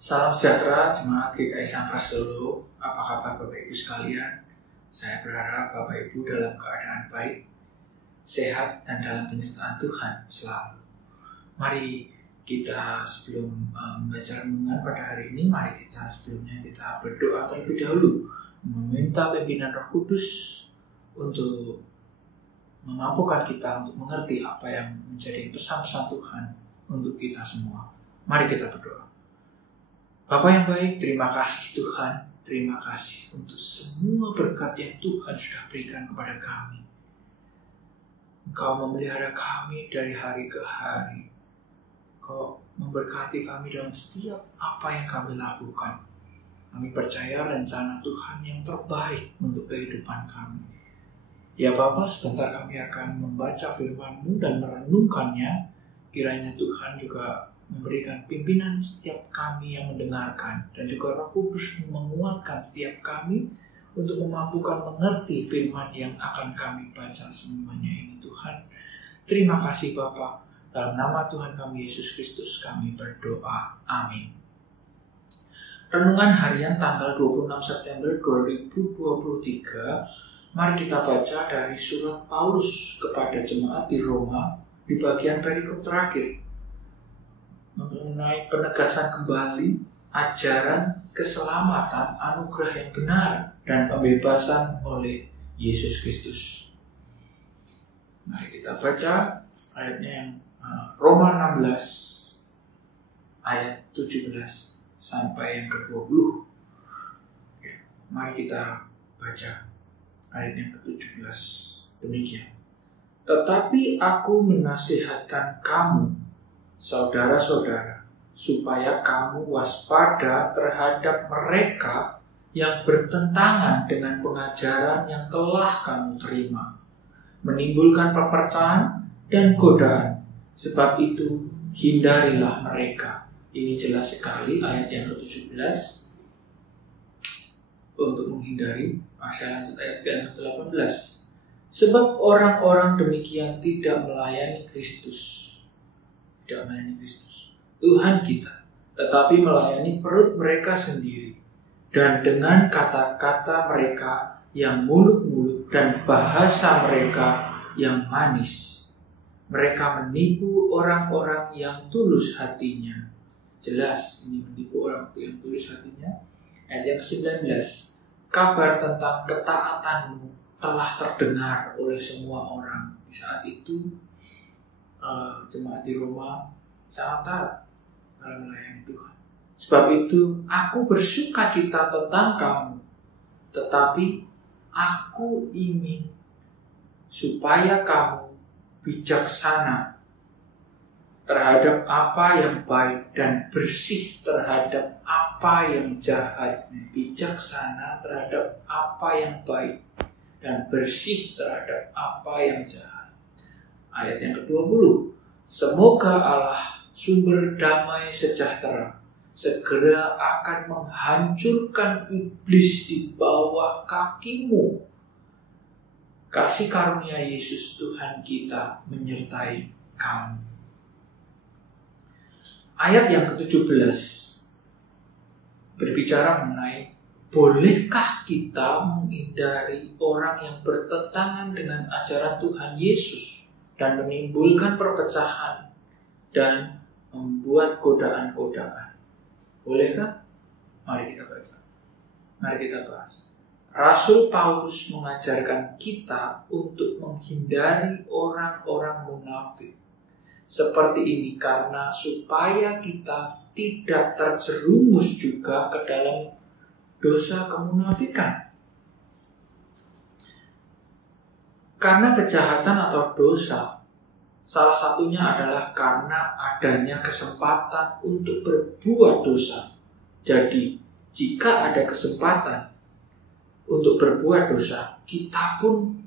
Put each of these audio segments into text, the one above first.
Salam sejahtera jemaat GKI Sangkras Solo. Apa kabar Bapak Ibu sekalian? Saya berharap Bapak Ibu dalam keadaan baik, sehat, dan dalam penyertaan Tuhan selalu. Mari kita sebelum membaca renungan pada hari ini, mari kita sebelumnya kita berdoa terlebih dahulu, meminta pimpinan Roh Kudus untuk memampukan kita untuk mengerti apa yang menjadi pesan-pesan Tuhan untuk kita semua. Mari kita berdoa. Bapa yang baik, terima kasih Tuhan. Terima kasih untuk semua berkat yang Tuhan sudah berikan kepada kami. Engkau memelihara kami dari hari ke hari. Engkau memberkati kami dalam setiap apa yang kami lakukan. Kami percaya rencana Tuhan yang terbaik untuk kehidupan kami. Ya Bapa, sebentar kami akan membaca firman-Mu dan merenungkannya. Kiranya Tuhan juga memberikan pimpinan setiap kami yang mendengarkan, dan juga Roh Kudus menguatkan setiap kami untuk memampukan mengerti firman yang akan kami baca semuanya ini Tuhan. Terima kasih Bapa, dalam nama Tuhan kami Yesus Kristus kami berdoa. Amin. Renungan harian tanggal 26 September 2023. Mari kita baca dari surat Paulus kepada jemaat di Roma di bagian perikop terakhir, mengenai penegasan kembali ajaran keselamatan, anugerah yang benar, dan pembebasan oleh Yesus Kristus. Mari kita baca ayatnya yang Roma 16 ayat 17 sampai yang ke-20. Mari kita baca ayat yang ke-17 demikian. Tetapi aku menasihatkan kamu, saudara-saudara, supaya kamu waspada terhadap mereka yang bertentangan dengan pengajaran yang telah kamu terima, menimbulkan perpecahan dan godaan. Sebab itu hindarilah mereka. Ini jelas sekali ayat yang ke-17 untuk menghindari. Saya lanjut ayat yang ke-18. Sebab orang-orang demikian tidak melayani Kristus, Tuhan kita, tetapi melayani perut mereka sendiri, dan dengan kata-kata mereka yang muluk-muluk dan bahasa mereka yang manis, mereka menipu orang-orang yang tulus hatinya. Jelas ini menipu orang yang tulus hatinya. Ayat yang ke-19. Kabar tentang ketaatanmu telah terdengar oleh semua orang. Di saat itu jemaat di Roma sangat taat dalam melayani Tuhan. Sebab itu aku bersuka cita tentang kamu, tetapi aku ingin supaya kamu bijaksana terhadap apa yang baik dan bersih terhadap apa yang jahat. Bijaksana terhadap apa yang baik dan bersih terhadap apa yang jahat. Ayat yang ke-20. Semoga Allah sumber damai sejahtera segera akan menghancurkan iblis di bawah kakimu. Kasih karunia Yesus Tuhan kita menyertai kamu. Ayat yang ke-17 berbicara mengenai bolehkah kita menghindari orang yang bertentangan dengan ajaran Tuhan Yesus dan menimbulkan perpecahan dan membuat godaan-godaan? Bolehkah? Mari kita baca. Mari kita bahas. Rasul Paulus mengajarkan kita untuk menghindari orang-orang munafik seperti ini karena supaya kita tidak terjerumus juga ke dalam dosa kemunafikan. Karena kejahatan atau dosa, salah satunya adalah karena adanya kesempatan untuk berbuat dosa. Jadi, jika ada kesempatan untuk berbuat dosa, kita pun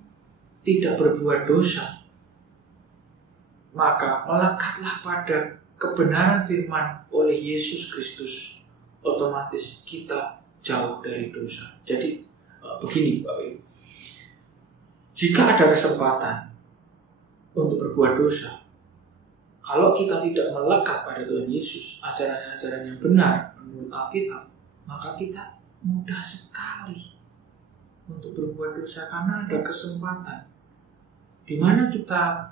tidak berbuat dosa. Maka melekatlah pada kebenaran firman oleh Yesus Kristus. Otomatis kita jauh dari dosa. Jadi begini Bapak Ibu, jika ada kesempatan untuk berbuat dosa, Kalau kita tidak melekat pada Tuhan Yesus, ajaran-ajaran yang benar menurut Alkitab, maka kita mudah sekali untuk berbuat dosa karena ada kesempatan di mana kita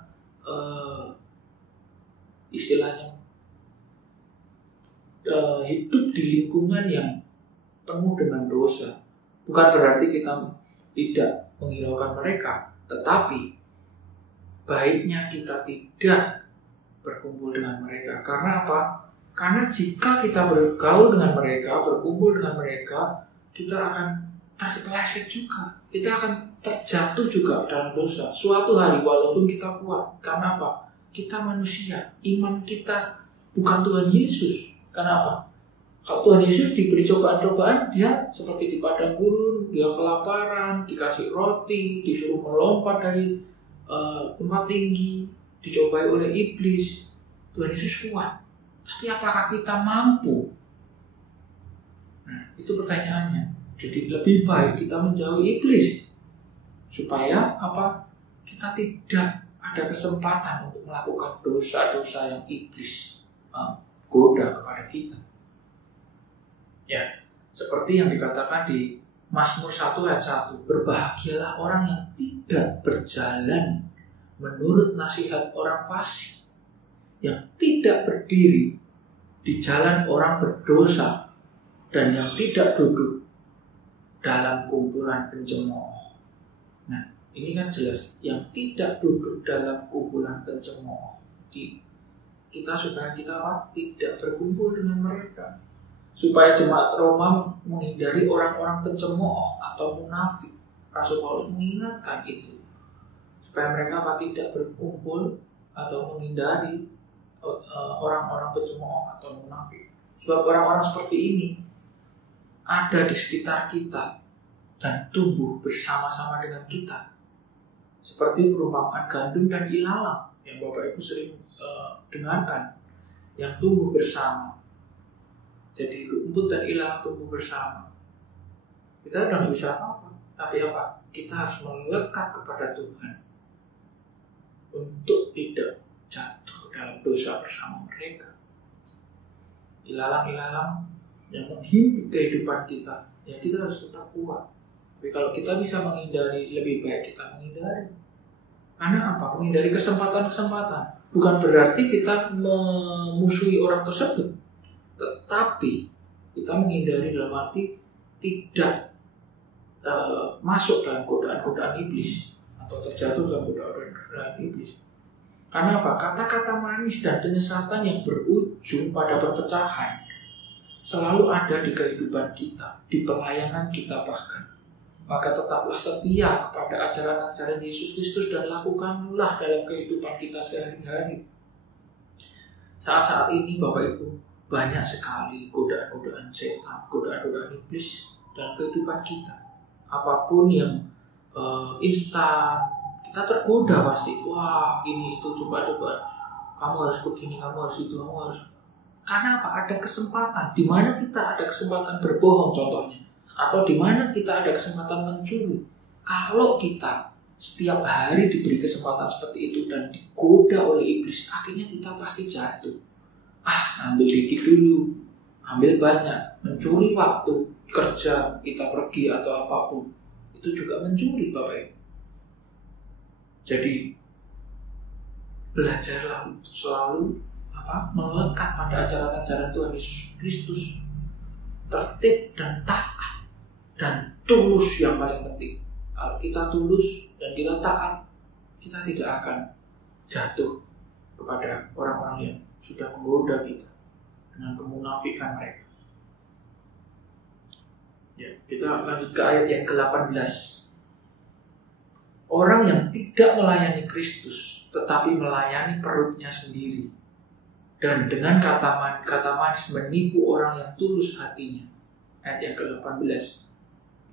istilahnya hidup di lingkungan yang penuh dengan dosa. Bukan berarti kita tidak menghiraukan mereka, tetapi baiknya kita tidak berkumpul dengan mereka. Karena apa? Karena jika kita bergaul dengan mereka, berkumpul dengan mereka, kita akan terpeleset juga. Kita akan terjatuh juga dalam dosa. Suatu hari walaupun kita kuat. Karena apa? Kita manusia. Iman kita bukan Tuhan Yesus. Kenapa? Kalau Tuhan Yesus diberi cobaan-cobaan, dia seperti di padang gurun, dia kelaparan, dikasih roti, disuruh melompat dari tempat tinggi, dicobai oleh iblis. Tuhan Yesus kuat. Tapi apakah kita mampu? Nah, itu pertanyaannya. Jadi lebih baik kita menjauhi iblis. Supaya apa? Kita tidak ada kesempatan untuk melakukan dosa-dosa yang iblis goda kepada kita. Ya, seperti yang dikatakan di Mazmur 1 ayat 1. Berbahagialah orang yang tidak berjalan menurut nasihat orang fasik, yang tidak berdiri di jalan orang berdosa, dan yang tidak duduk dalam kumpulan pencemooh. Nah, ini kan jelas, yang tidak duduk dalam kumpulan pencemooh. Kita supaya kita tidak berkumpul dengan mereka. Supaya jemaat Roma menghindari orang-orang pencemooh atau munafik. Rasul Paulus mengingatkan itu. Supaya mereka tidak berkumpul atau menghindari orang-orang pencemooh atau munafik. Sebab orang-orang seperti ini ada di sekitar kita dan tumbuh bersama-sama dengan kita. Seperti perumpamaan gandum dan ilalang yang Bapak Ibu sering dengarkan, yang tumbuh bersama. Jadi rumput dan ilalang tumbuh bersama. Kita udah nggak bisa apa-apa, tapi apa? Kita harus melekat kepada Tuhan untuk tidak jatuh dalam dosa bersama mereka. Ilalang-ilalang yang menghimpit kehidupan kita, ya kita harus tetap kuat. Tapi kalau kita bisa menghindari, lebih baik kita menghindari. Karena apa? Menghindari kesempatan-kesempatan. Bukan berarti kita memusuhi orang tersebut, tetapi kita menghindari dalam arti tidak masuk dalam godaan-godaan iblis atau terjatuh dalam godaan iblis. Karena apa? Kata-kata manis dan penyesatan yang berujung pada perpecahan selalu ada di kehidupan kita, di pelayanan kita bahkan. Maka tetaplah setia kepada ajaran-ajaran Yesus Kristus dan lakukanlah dalam kehidupan kita sehari-hari. Saat-saat ini Bapak Ibu, banyak sekali godaan-godaan setan, godaan-godaan iblis dalam kehidupan kita. Apapun yang instan, kita tergoda pasti. Wah, ini itu coba-coba. Kamu harus begini, kamu harus itu, kamu harus. Karena apa? Ada kesempatan. Di mana kita ada kesempatan berbohong contohnya, atau di mana kita ada kesempatan mencuri. Kalau kita setiap hari diberi kesempatan seperti itu dan digoda oleh iblis, akhirnya kita pasti jatuh. Ambil dikit dulu, ambil banyak, mencuri waktu kerja kita pergi atau apapun, itu juga mencuri Bapak Ibu. Jadi belajarlah untuk selalu melekat pada ajaran-ajaran Tuhan Yesus Kristus, tertib dan taat dan tulus yang paling penting. Kalau kita tulus dan kita taat, kita tidak akan jatuh kepada orang-orang yang sudah menggoda kita dengan kemunafikan mereka. Ya, kita lanjut ke ayat yang ke-18. Orang yang tidak melayani Kristus, tetapi melayani perutnya sendiri, dan dengan kata manis menipu orang yang tulus hatinya. Ayat yang ke-18.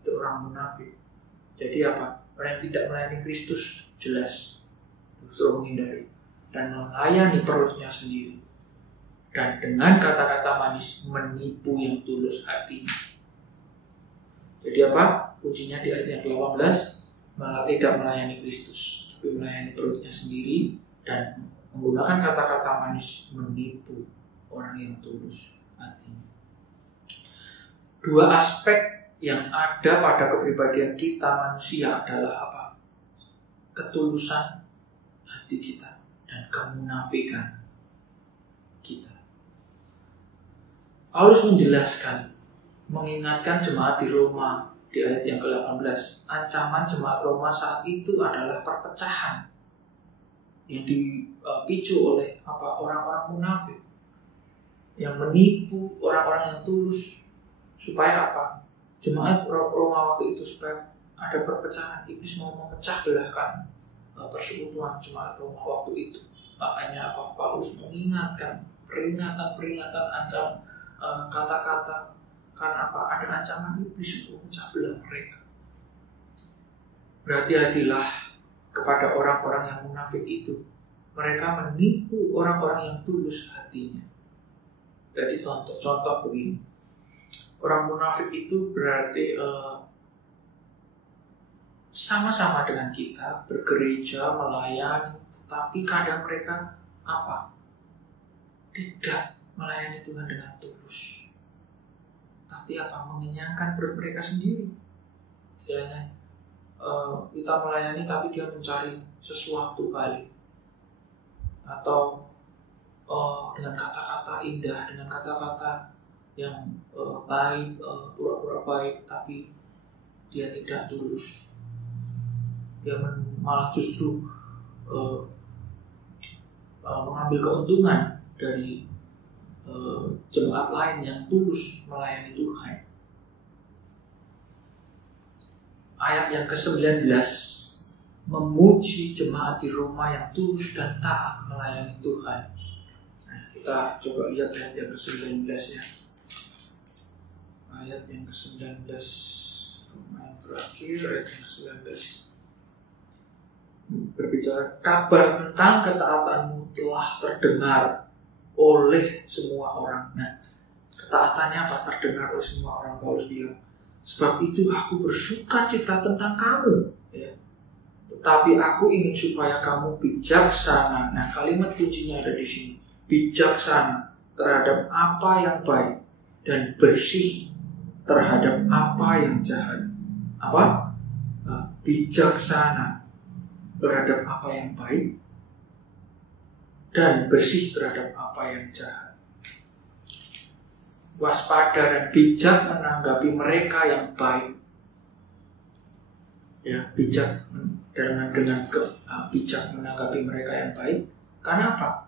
Itu orang munafik. Jadi apa? Orang yang tidak melayani Kristus jelas disuruh menghindari dan melayani perutnya sendiri, dan dengan kata-kata manis menipu yang tulus hatinya. Jadi apa? Kuncinya di ayat yang ke-18, malah tidak melayani Kristus, tapi melayani perutnya sendiri dan Menggunakan kata-kata manis menipu orang yang tulus hatinya. Dua aspek yang ada pada kepribadian kita manusia adalah apa? Ketulusan hati kita dan kemunafikan kita. Paulus menjelaskan, mengingatkan jemaat di Roma di ayat yang ke-18. Ancaman jemaat Roma saat itu adalah perpecahan yang dipicu oleh orang-orang munafik yang menipu orang-orang yang tulus supaya apa? Jemaat Roma waktu itu supaya ada perpecahan. Iblis mau memecah belahkan persekutuan jemaat Roma waktu itu. Makanya Paulus mengingatkan peringatan ancam kata-kata, karena ada ancaman iblis untuk memecah belah mereka. Berhati-hatilah kepada orang-orang yang munafik itu. Mereka menipu orang-orang yang tulus hatinya. Jadi contoh begini. Orang munafik itu berarti sama-sama dengan kita bergereja, melayani, tapi kadang mereka tidak melayani Tuhan dengan tulus. Tapi mengenyangkan perut mereka sendiri. Istilahnya kita melayani tapi dia mencari sesuatu balik. Atau dengan kata-kata indah, dengan kata-kata yang baik, pura-pura baik, tapi dia tidak tulus. Dia malah justru mengambil keuntungan dari jemaat lain yang tulus melayani Tuhan. Ayat yang ke-19 memuji jemaat di Roma yang tulus dan taat melayani Tuhan. Nah, kita coba lihat ayat yang ke-19 ya. Ayat yang ke-19, Roma yang terakhir, ayat yang ke-19 berbicara, kabar tentang ketaatanmu telah terdengar oleh semua orang. Nah, ketaatannya terdengar oleh semua orang. Paulus bilang, sebab itu aku bersuka cita tentang kamu, ya. Tetapi aku ingin supaya kamu bijaksana. Nah, kalimat kuncinya ada di sini, bijaksana terhadap apa yang baik dan bersih terhadap apa yang jahat. Bijaksana terhadap apa yang baik dan bersih terhadap apa yang jahat. Waspada dan bijak menanggapi mereka yang baik. Ya, bijak dengan bijak menanggapi mereka yang baik. Karena apa?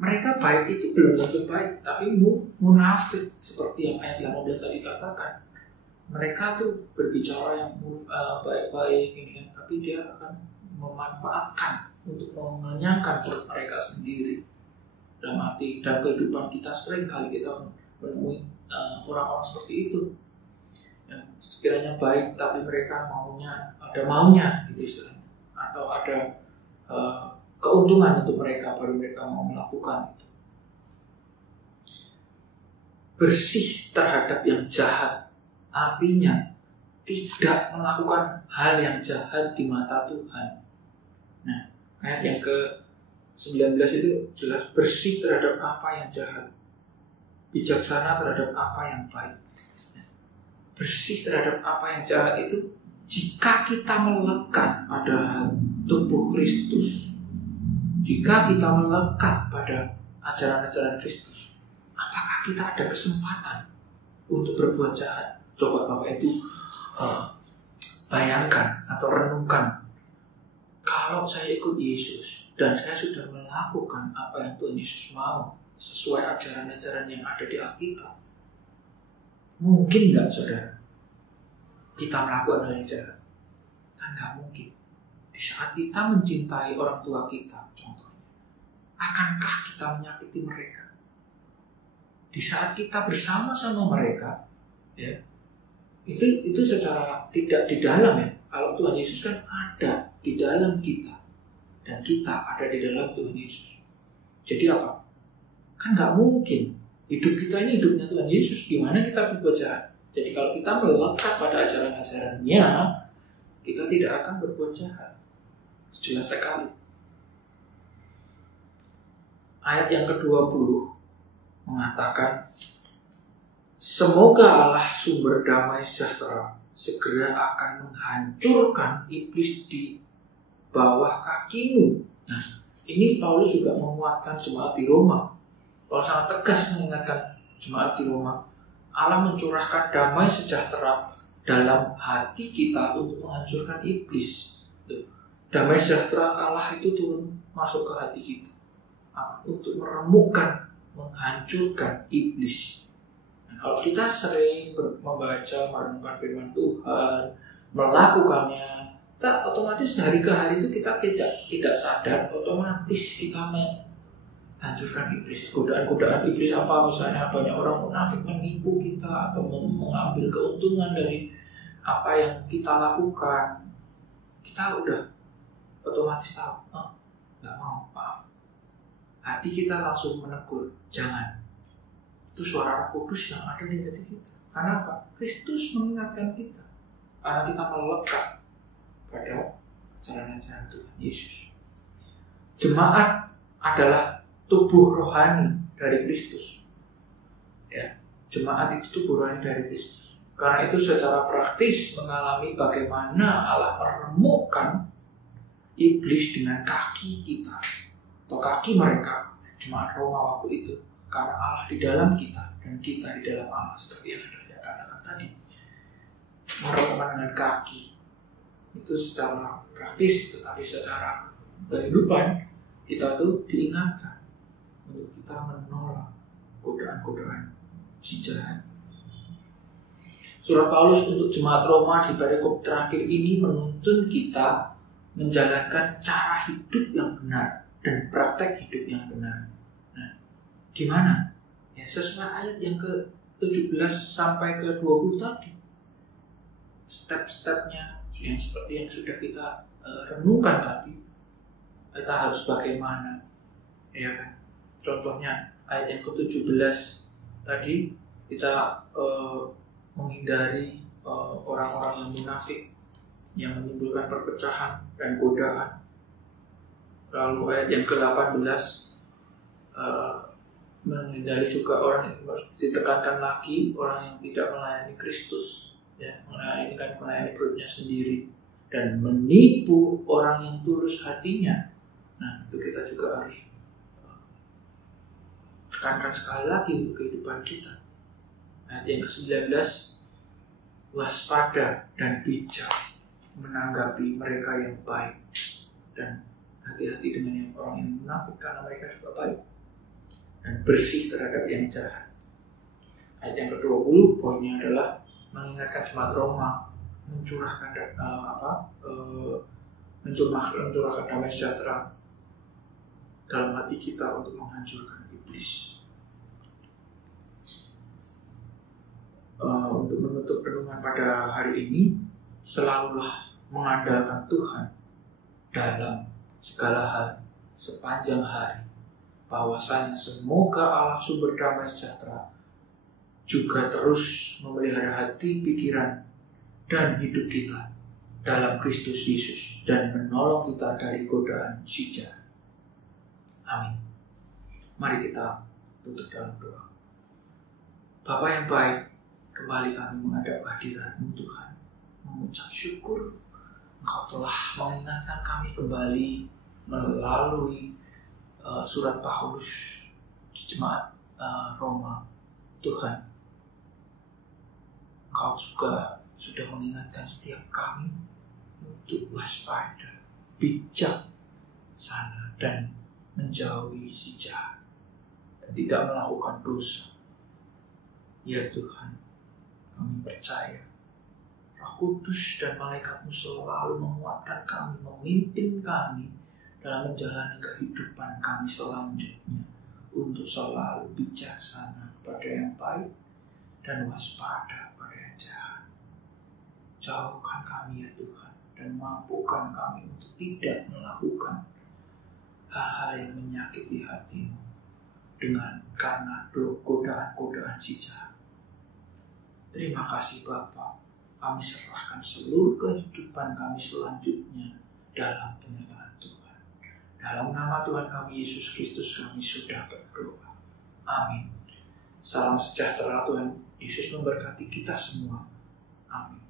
Mereka baik itu belum tentu baik, tapi munafik seperti yang ayat 18 tadi katakan. Mereka tuh berbicara yang baik-baik ini kan, tapi dia akan memanfaatkan untuk mengenyangkan perut mereka sendiri. Dalam arti dalam kehidupan kita sering kali kita menemui orang-orang seperti itu yang sekiranya baik tapi mereka ada maunya gitu istilahnya, atau ada keuntungan untuk mereka baru mereka mau melakukan itu. Bersih terhadap yang jahat artinya tidak melakukan hal yang jahat di mata Tuhan. Nah, ayat yang ke-19 itu jelas bersih terhadap apa yang jahat, bijaksana terhadap apa yang baik. Bersih terhadap apa yang jahat itu jika kita melekat pada tubuh Kristus, jika kita melekat pada ajaran-ajaran Kristus, apakah kita ada kesempatan untuk berbuat jahat? Coba Bapak Ibu bayangkan atau renungkan, kalau saya ikut Yesus dan saya sudah melakukan apa yang Tuhan Yesus mau sesuai ajaran-ajaran yang ada di Alkitab, mungkin nggak saudara kita melakukan hal yang jahat? Kan nggak mungkin. Di saat kita mencintai orang tua kita, contohnya, akankah kita menyakiti mereka? Di saat kita bersama-sama mereka, ya, itu secara tidak di dalam ya. Kalau Tuhan Yesus kan ada di dalam kita dan kita ada di dalam Tuhan Yesus. Jadi apa? Kan nggak mungkin hidup kita ini hidupnya Tuhan Yesus. Gimana kita berbuat jahat? Jadi kalau kita melekat pada ajaran-ajarannya, kita tidak akan berbuat jahat. Jelas sekali. ayat yang ke-20 mengatakan, semoga Allah sumber damai sejahtera segera akan menghancurkan iblis di bawah kakimu. Nah, ini Paulus juga menguatkan jemaat di Roma. Paulus sangat tegas mengingatkan jemaat di Roma, Allah mencurahkan damai sejahtera dalam hati kita untuk menghancurkan iblis. Damai sejahtera Allah itu turun masuk ke hati kita untuk meremukkan, menghancurkan iblis. Nah, kalau kita sering membaca, merenungkan firman Tuhan, melakukannya, kita otomatis hari ke hari itu kita tidak sadar, otomatis kita menghancurkan iblis. Godaan-godaan iblis apa? Misalnya banyak orang munafik menipu kita atau mengambil keuntungan dari apa yang kita lakukan. Kita udah otomatis tahu, nggak mau, maaf. Hati kita langsung menegur, jangan. Itu suara Roh Kudus yang ada di hati kita. Karena apa? Kristus mengingatkan kita. Karena kita melekat pada ajaran-ajaran Tuhan Yesus. Jemaat adalah tubuh rohani dari Kristus. Ya, jemaat itu tubuh rohani dari Kristus. Karena itu secara praktis mengalami bagaimana Allah meremukkan iblis dengan kaki kita atau kaki mereka, jemaat Roma waktu itu. Karena Allah di dalam kita dan kita di dalam Allah, seperti yang sudah saya katakan tadi. Meremukkan dengan kaki itu secara praktis, tetapi secara kehidupan kita tuh diingatkan untuk kita menolak godaan-godaan si jahat. Surat Paulus untuk jemaat Roma di perikop terakhir ini menuntun kita menjalankan cara hidup yang benar dan praktek hidup yang benar. Nah, gimana? Ya, sesuai ayat yang ke-17 sampai ke-20 tadi. Step-stepnya yang seperti yang sudah kita renungkan tadi. Kita harus bagaimana? Ya kan? Contohnya ayat yang ke-17 tadi, kita menghindari orang-orang yang munafik yang menimbulkan perpecahan dan godaan. Lalu ayat yang ke-18 menghindari juga orang yang ditekankan lagi, orang yang tidak melayani Kristus, ya, melayani perutnya sendiri dan menipu orang yang tulus hatinya. Nah, itu kita juga harus tekankan sekali lagi untuk kehidupan kita. Ayat yang ke-19, waspada dan bijak menanggapi mereka yang baik, dan hati-hati dengan yang orang yang munafik karena mereka juga baik, dan bersih terhadap yang jahat. Ayat yang ke-20 poinnya adalah mengingatkan jemaat Roma mencurahkan damai sejahtera dalam hati kita untuk menghancurkan iblis. Untuk menutup renungan pada hari ini, selalulah mengandalkan Tuhan dalam segala hal sepanjang hari. Bahwasanya semoga Allah sumber damai sejahtera juga terus memelihara hati, pikiran, dan hidup kita dalam Kristus Yesus dan menolong kita dari godaan si jahat. Amin. Mari kita tutup dalam doa. Bapa yang baik, kembali kami menghadap hadirat-Mu Tuhan, mengucap syukur Engkau telah mengingatkan kami kembali melalui surat Paulus di jemaat Roma. Tuhan, Engkau juga sudah mengingatkan setiap kami untuk waspada, bijak, sana, dan menjauhi si jahat dan tidak melakukan dosa. Ya Tuhan, kami percaya Roh Kudus dan malaikat-Mu selalu menguatkan kami, memimpin kami dalam menjalani kehidupan kami selanjutnya untuk selalu bijaksana kepada yang baik dan waspada kepada yang jahat. Jauhkan kami ya Tuhan, dan mampukan kami untuk tidak melakukan hal-hal yang menyakiti hati-Mu karena godaan-godaan si jahat. Terima kasih Bapa, kami serahkan seluruh kehidupan kami selanjutnya dalam penyertaan Tuhan. Dalam nama Tuhan kami Yesus Kristus kami sudah berdoa. Amin. Salam sejahtera Tuhan Yesus memberkati kita semua. Amin.